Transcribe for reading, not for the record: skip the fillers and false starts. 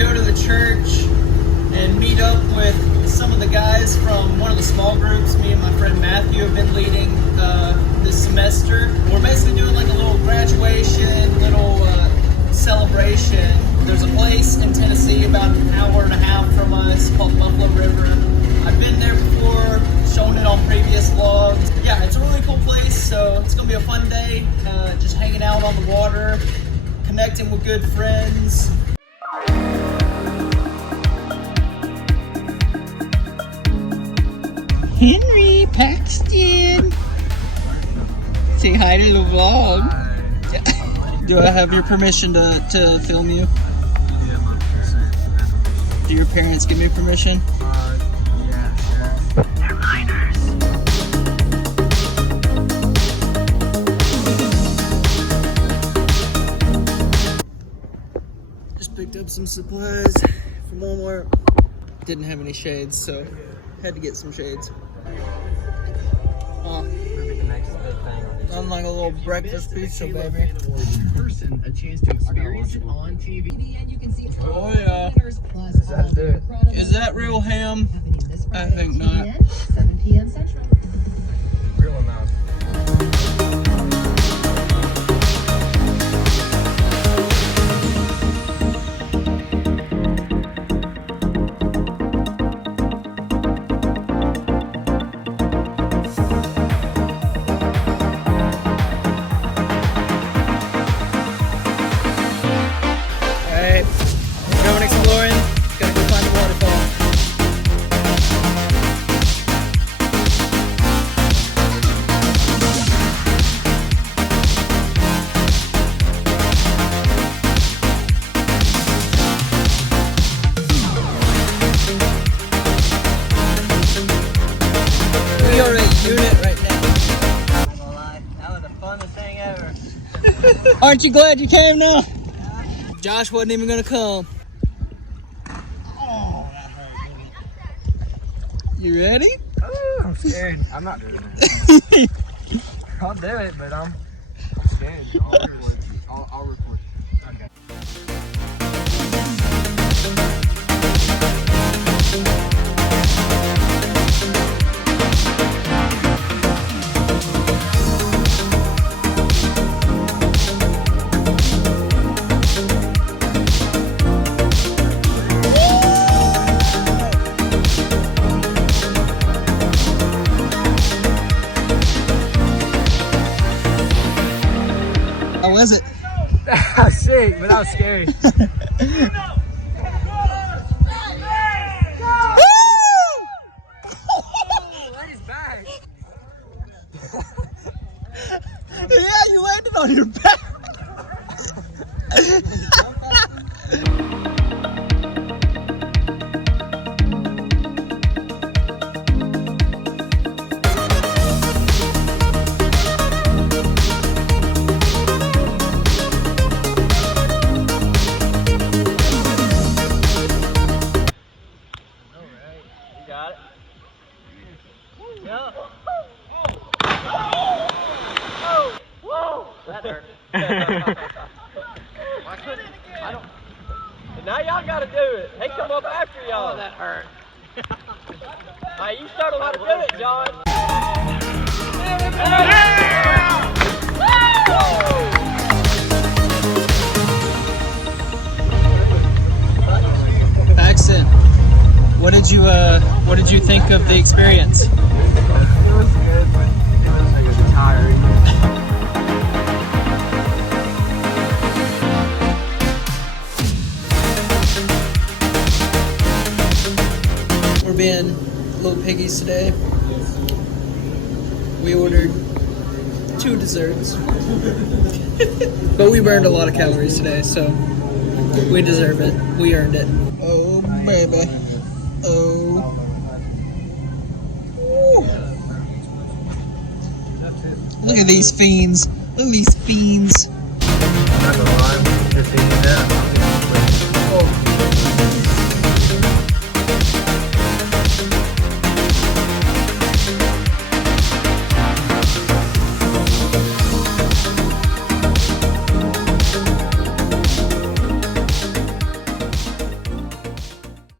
go to the church and meet up with some of the guys from one of the small groups me and my friend Matthew have been leading this semester. We're basically doing like a little graduation, little celebration. There's a place in Tennessee about an hour and a half from us called Buffalo River. I've been there before, shown it on previous vlogs. Yeah, it's a really cool place, so it's gonna be a fun day, just hanging out on the water, connecting with good friends. Henry Paxton! Say hi to the vlog. Do I have your permission to film you? Yeah, my percent. Do your parents give me permission? Yeah, sure. They're minors. Just picked up some supplies from Walmart. Didn't have any shades, so had to get some shades. I'm like a little breakfast pizza, baby. Person a chance to experience it on TV. Oh yeah. Is that real ham? I think not. 7 p.m. Central. Real enough. Going exploring, gotta go find a waterfall. We are a unit right now. That was the funnest thing ever. Aren't you glad you came now? Josh wasn't even gonna come. Oh, that hurt. You ready? Oh, I'm scared. I'm not doing that. I'll do it, but I'm scared. I'll record. Okay. How was it? Sick, but that was scary. Yeah, you landed on your back. Got it. Yeah. Whoa! That hurt. I don't. And now y'all gotta do it. They come up after y'all. Oh, that hurt. Hey, you showed them how to do it, John. Paxton, what did you think of the experience? It was good, but it was tiring. We're being little piggies today. We ordered 2 desserts. But we burned a lot of calories today, so we deserve it. We earned it. Oh, baby. Oh. Woo. Look at these fiends. Look at these fiends. I'm not gonna lie.